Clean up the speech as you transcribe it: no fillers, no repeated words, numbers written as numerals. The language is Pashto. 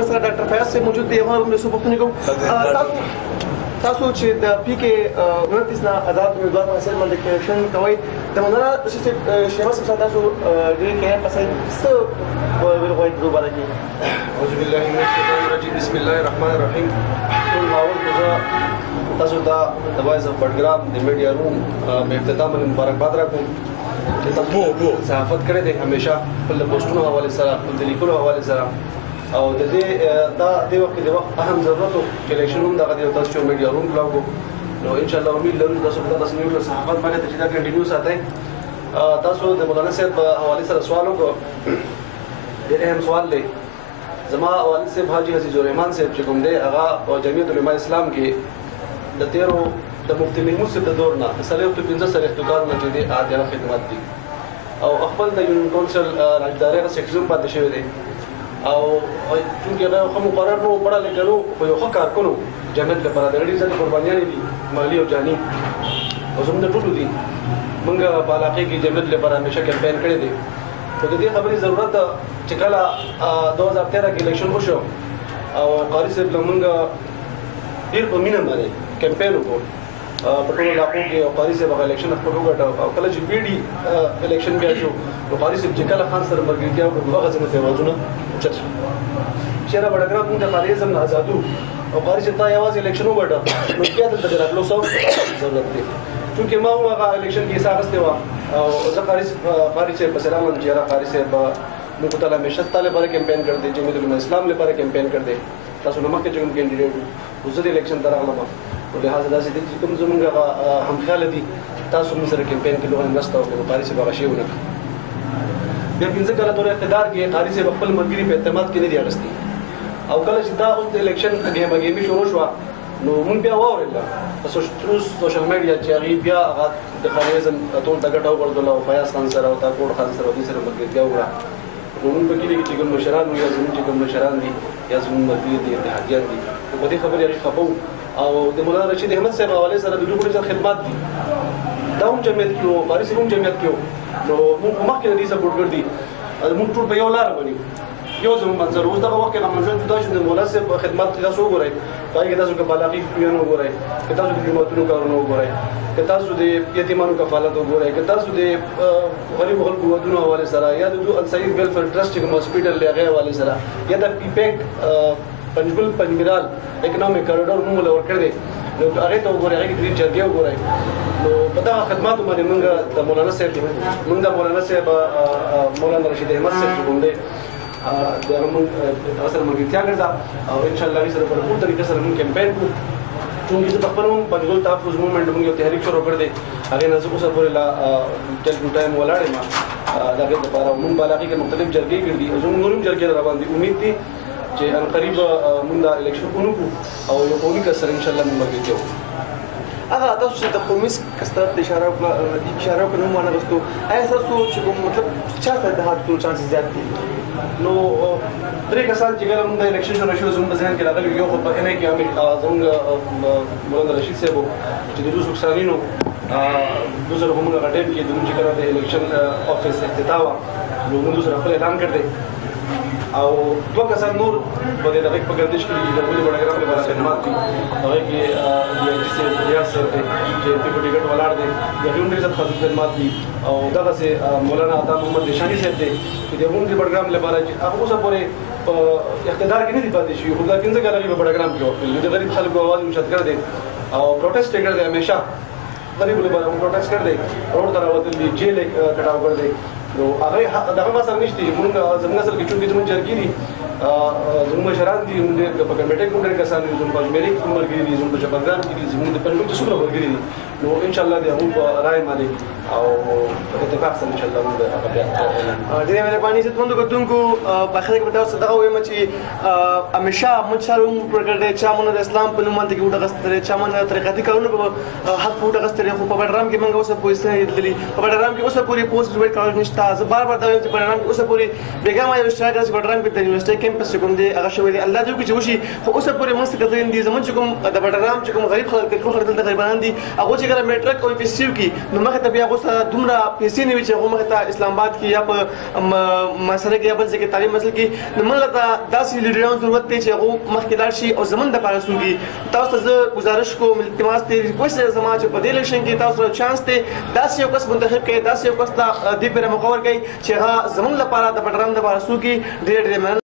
مثلا ډاکټر فیاض صاحب موجود دی، هغه هم له څه پوښتنې کوم. تاسو چې د پی کې 29 نه آزاد امیدوار په حیثیت باندې ډکلیریشن کوئ، د مولانا رشید صاحب شیما صاحب سره تاسو ډېر کې پسې څه ویل غواړئ دوباره کې؟ اعوذ بالله من الشیطان الرجیم، بسم الله الرحمن الرحیم. ټول ماحول زه تاسو ته د وایس اف بډګرام د میډیا روم په افتتاح باندې مبارکباد راکوم چې تاسو صحافت کړې ده همیشه خپل پوسټونو حواله سره، خپل لیکلو حواله سره، او د دې وخت اهم ضرورت چې الیکشن هم دغه د تاسو میډیا روم بلاګو، نو ان شاء الله امید لرم تاسو په تاسو نیو صحافت باندې چې دا کنټینیو ساتئ. تاسو د مولانا صاحب په حواله سره سوال وکړو، ډېر اهم سوال دی. زما والد صاحب حاجی عزیز الرحمن صاحب چې کوم دی هغه په جمعیت علماء اسلام کې د تیرو د مفتی محمود صاحب د دور نه 15 کال نه چې دی عادله خدمت دي، او خپل د یونین کونسل راجداري سیکشن پاتې شوی دی، او چونکې هغه خو مقرر نو پړه لیکلو خو یو ښه کار کولو جمعیت لپاره د ډېرې زیاتې قربانیانې دي مالي او جاني، او زموږ د ټولو دي. موږ په علاقې کې جمعیت لپاره همیشه کمپاین کړی دی، خو د دې خبرې ضرورت چې کله 2013 کې الیکشن وشو او قاری صاحب له موږ ډېر په مینه باندې کمپاین وکړو په ټولو علاقو کې، او قاری صاحب هغه الیکشن خپل وګټه، او کله چې پی ډي الیکشن بیا شو نو قاری صاحب چې کله خان سره ملګرتیا وکړو هغه څنګه توازونه اوچت شو چې را بډګرام موږ د قاریزم نه آزادو، او قاری صاحب ته یوازې الیکشن وګټه نو بیا دلته د راتلو ضرورت دی. چونکې ما هم هغه الیکشن کې حصه اخیستې وه، او زه قاری صاحب په سلام وایم چې یاره قاری صاحب موږ ته همیشه ستا لپاره کمپاین کړی دی، جمعیت علماء اسلام لپاره کمپاین کړی دی، تاسو نه مخکې چې کوم کینډیډیټ وو زه د الیکشن ته راغلم، نو لهذا داسې دي چې کوم زموږ هغه همخیاله دي تاسو موږ سره کمپاین کې لویه مرسته وکړو. قاری صاحب هغه شی ونه کړ. بیا 15 کاله تور اقتدار کې قاری صاحب خپل ملګري په اعتماد کې نه دی اخیستی، او کله چې دا اوس د الیکشن ګیمه شروع شوه نو موږ بیا واورېدل په سوشل میډیا چې هغې بیا هغه د خانیزم ټول ته ګټه وغورځوله، او فیاض خان سره او تاکوړ خان سره او دې سره ملګرتیا وکړه. نو موږ په کلي کې چې کوم مشران وي یا زموږ چې کوم مشران دي یا زموږ ملګري دي اتحادیان دي، نو په دې خبرې هغې خفه وو، او د مولانا رشید احمد صاحب حوالې سره د دوی ډېر زیات خدمات دي، دا هم جمعیت کې وو، قاري صاحب هم جمعیت کې وو، نو موږ په مخکې د دې سپورټ ګر دي، موږ ټول په یو لاره باندې یو زموږ منظر. اوس دغه وخت کې هغه منظر جدا شو، د مولانا صاحب خدمات تاسو وګورئ، هغې کې تاسو که بالاغي پیانو وګورئ، که تاسو د جوماتونو کارونه وګورئ، که تاسو د یتیمانو کفالت وګورئ، که تاسو د غریبو خلکو ودونو حوالې سره، یا د انسایید ویلفیر ټرسټ چې کوم هاسپیټل دی هغې حوالې سره، یا د پیپیک پنجګل پنجمیرال اکنامک کریډور نوم له ورکړی دی، نو هغې ته وګورئ، هغې کې درې جرګې وګورئ. نو په دغه خدماتو باندې موږ د مولانا صاحب مولانا رشید احمد صاحب چې کوم دی د هغه سره ملګرتیا کړې ده، او انشاءالله هغې سره په ټول طریقې سره موږ کمپاین کوو. چونکې زه په خپل هم پنجګل تحفظ مومنټ موږ یو تحریک شروع کړی دی، هغې نه زه اوسه پورې لا ټو ټایم ولاړ یم د هغې دپاره، موږ په علاقې کې مختلف جرګې کړي دي، زموږ نور هم جرګې را باندې امید دي چې عنقریب موږ دا الیکشن ونکړو او یو قومي کس سره انشاءالله موږ ملګرتیا وکړو. هغه تاسو چې د قومي کس ته اشاره وکړه نوم وانغستو، آیا ستاسو چې کوم مطلب چا سره د حادثو چانسز زیات دي؟ نو درې کسان چې کله موږ د الیکشن شروع شو زموږ په ذهن کې راغلي، یو خو په ان ای کې زموږ مولانا رشید صاحب چې د دوی سوکسانینو دوی سره موږ هغه ټایم کې د موږ چې کله د الیکشن افیس افتتاح وه نو موږ سره خپل اعلان کړی، او دوه کسان نور په دې دغه په ګردش کې دي د ولې بډګرام لپاره خدمات دي، هغې کې ډي آی جي صاحب ریاض صاحب دی چې پی په ټکټ ولاړ دی، د هغې هم ډېر زیات خدمات دي، او دغسې مولانا عطا محمد نشاني صاحب دی چې د هغوی د بډګرام لپاره چې هغه اوسه پورې په اقتدار کې نه دي پاتې شوي، خو دا 15 کاله هغې په بډګرام کې وکړل، د غریب خلکو اواز اوچت کړی دی او پروټیسټ یې کړی دی، همیشه غریبو لپاره هم پروټیسټ کړی دی، روډ ته راوتل دي، جیل یې کټاو کړی دی. نو هغه دغه ما سره نشته، موږ زموږ اصل کې چونکې زموږ جرګې دي، زموږ مشران دي، موږ په کمیټې کې ډېر کسان دي، زموږ په اجمېري کې ملګري دي، زموږ په چپرګان کې دي، زموږ د پنجګل کې څومره ملګري دي، نو انشاءالله د هغوی په رایې باندې او په اتفاق سره انشاءالله موږ هغه بیا ډېرې مهرباني عزتمندو کتونکو، په اخر کې به تاسو دغه وایم چې همیشه موږ سره هم پرګړ دی چا مونږ د اسلام په نوم باندې کې وټه غستلې، چا مونږ طریقاتي کارونه په حق په وټه غستلې، خو په بډګرام کې موږ اوسه پولیس نه لیدلي، په بډګرام کې اوسه پورې پوسټ ګریډ کالج نشته. زه بار بار دا وایم چې بډګرام کې اوسه پورې بیګا ما یو اشتراک چې بډګرام کې د یونیورسيټي کیمپس چې کوم دی هغه شوی دی، الله دې وکړي چې وشي، خو اوسه پورې موږ څه کتلین دي زموږ چې کوم د بډګرام چې کوم غریب خلک ټول خلک دلته غریبان دي، هغوی چې کله میټرک او ایف ایس سی وکړي نو مخې ته بیا هغوی سره دومره پیسې نه وي چې هغه مخې ته اسلام آباد کې یا په مسله کې یا بل ځای کې تعلیم مسله کې نو موږ ته داسې لیډرانو ضرورت دی چې هغه مخکې لاړ شي او زموږ دپاره څوکي. تاسو ته زه گزارش کوم التماس دی ریکویسټ دی زما چې په دې الیکشن کې تاسو سره چانس دی داسې یو کس منتخب کړئ داسې یو کس ته دې پرې موقع ورکړئ چې هغه زموږ لپاره د پټرام دپاره څوکي. ډېر ډېر مننه.